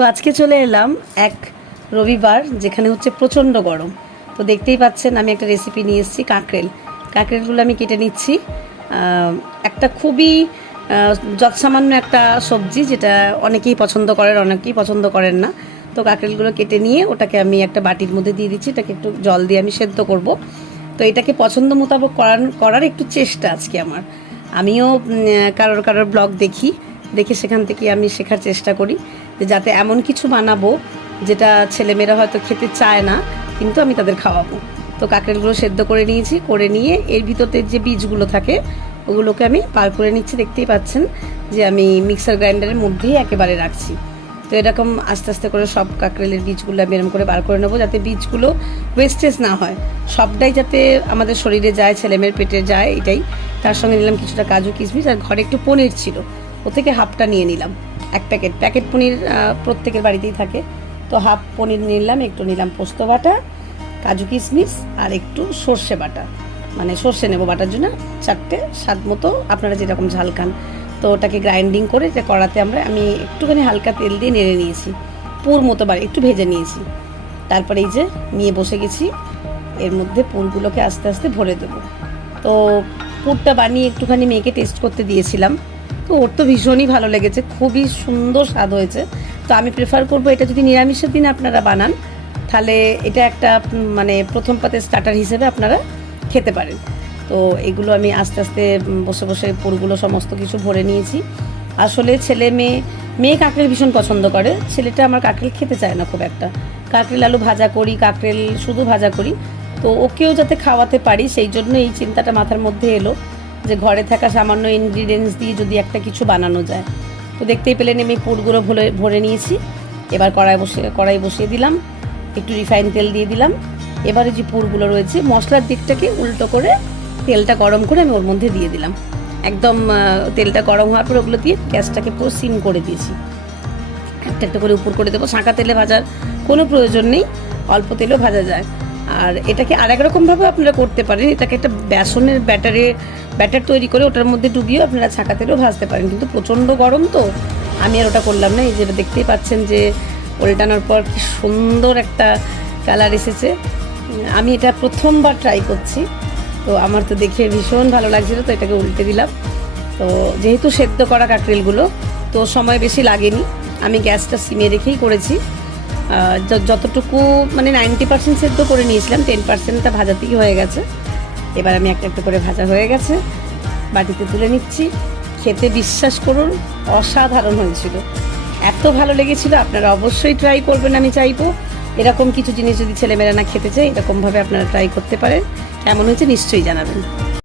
তো আজকে চলে এলাম এক রবিবার, যেখানে হচ্ছে প্রচণ্ড গরম। তো দেখতেই পাচ্ছেন আমি একটা রেসিপি নিয়ে এসেছি, কাঁকরেলগুলো আমি কেটে নিচ্ছি। একটা খুবই যৎসামান্য একটা সবজি, যেটা অনেকেই পছন্দ করেন, অনেকেই পছন্দ করেন না। তো কাঁকরেলগুলো কেটে নিয়ে ওটাকে আমি একটা বাটির মধ্যে দিয়ে দিচ্ছি। এটাকে একটু জল দিয়ে আমি সেদ্ধ করব। তো এটাকে পছন্দ মোতাবেক করার একটু চেষ্টা আজকে আমার। আমিও কারোর ব্লগ দেখে সেখান থেকে আমি শেখার চেষ্টা করি, যে যাতে এমন কিছু বানাবো যেটা ছেলেমেয়েরা হয়তো খেতে চায় না, কিন্তু আমি তাদের খাওয়াবো। তো কাঁকরেলগুলো সেদ্ধ করে নিয়ে এর ভিতরে যে বীজগুলো থাকে ওগুলোকে আমি বার করে নিচ্ছি। দেখতেই পাচ্ছেন যে আমি মিক্সার গ্রাইন্ডারের মধ্যেই একেবারে রাখছি। তো এরকম আস্তে আস্তে করে সব কাঁকরেলের বীজগুলো আমি এরকম করে বার করে নেবো, যাতে বীজগুলো ওয়েস্টেজ না হয়, সবটাই যাতে আমাদের শরীরে যায়, ছেলেমেয়ের পেটে যায়, এটাই। তার সঙ্গে নিলাম কিছুটা কাজু কিশমিশ, আর ঘরে একটু পনির ছিল, ও থেকে হাফটা নিয়ে নিলাম। এক প্যাকেট পনির প্রত্যেকের বাড়িতেই থাকে। তো হাফ পনির নিলাম, একটু নিলাম পোস্ত বাটা, কাজু কিশমিশ, আর একটু সর্ষে বাটা, মানে সর্ষে নেবো বাটার জন্য, 4টে, স্বাদ মতো আপনারা যেরকম ঝাল খান। তো ওটাকে গ্রাইন্ডিং করে যে কড়াতে আমি একটুখানি হালকা তেল দিয়ে নেড়ে নিয়েছি, পুর মতো একটু ভেজে নিয়েছি। তারপরে এই যে নিয়ে বসে গেছি, এর মধ্যে পুরগুলোকে আস্তে আস্তে ভরে দেবো। তো পুরটা বানিয়ে একটুখানি মেয়েকে টেস্ট করতে দিয়েছিলাম, তো ওর তো ভীষণই ভালো লেগেছে, খুবই সুন্দর স্বাদ হয়েছে। তো আমি প্রেফার করবো এটা যদি নিরামিষের দিন আপনারা বানান, তাহলে এটা একটা মানে প্রথম পাতে স্টার্টার হিসেবে আপনারা খেতে পারেন। তো এগুলো আমি আস্তে আস্তে বসে বসে পুরগুলো সমস্ত কিছু ভরে নিয়েছি। আসলে মেয়ে কাঁকরেল ভীষণ পছন্দ করে, ছেলেটা আমার কাঁকরেল খেতে চায় না খুব একটা। কাঁকরেল আলু ভাজা করি, কাঁকরেল শুধু ভাজা করি, তো ওকেও যাতে খাওয়াতে পারি, সেই জন্য এই চিন্তাটা মাথার মধ্যে এলো যে ঘরে থাকা সামান্য ইনগ্রিডিয়েন্টস দিয়ে যদি একটা কিছু বানানো যায়। তো দেখতেই পেলেন আমি পুরগুলো ভরে নিয়েছি। এবার কড়াই বসিয়ে দিলাম, একটু রিফাইন তেল দিয়ে দিলাম। এবারে যে পুরগুলো রয়েছে, মশলার দিকটাকে উল্টো করে তেলটা গরম করে আমি ওর মধ্যে দিয়ে দিলাম। একদম তেলটা গরম হওয়ার পর ওগুলো দিয়ে গ্যাসটাকে পুরো সিম করে দিয়েছি। একটা করে উপর করে দেবো। ছাঁকা তেলে ভাজার কোনো প্রয়োজন নেই, অল্প তেলেও ভাজা যায়। আর এটাকে আরেক রকমভাবে আপনারা করতে পারেন, এটাকে একটা বেসনের ব্যাটার তৈরি করে ওটার মধ্যে ডুবিয়েও আপনারা ছাঁকা তেলেও ভাজতে পারেন, কিন্তু প্রচণ্ড গরম তো আমি আর ওটা করলাম না। এই যে দেখতেই পাচ্ছেন যে উল্টানোর পর কি সুন্দর একটা কালার এসেছে। আমি এটা প্রথমবার ট্রাই করছি, তো আমার তো দেখে ভীষণ ভালো লাগছিলো, তো এটাকে উল্টে দিলাম। তো যেহেতু সেদ্ধ করা কাঁকরেলগুলো, তো সময় বেশি লাগেনি, আমি গ্যাসটা সিমে রেখেই করেছি। যতটুকু মানে 90% সেদ্ধ করে নিয়েছিলাম, 10%টা ভাজাতেই হয়ে গেছে। এবার আমি একটা করে ভাজা হয়ে গেছে, বাটিতে তুলে নিচ্ছি। খেতে বিশ্বাস করুন অসাধারণ হয়েছিল, এত ভালো লেগেছিল। আপনারা অবশ্যই ট্রাই করবেন, আমি চাইবো এরকম কিছু জিনিস যদি ছেলেমেয়েরা না খেতে চায়, এরকমভাবে আপনারা ট্রাই করতে পারেন। কেমন হয়েছে নিশ্চয়ই জানাবেন।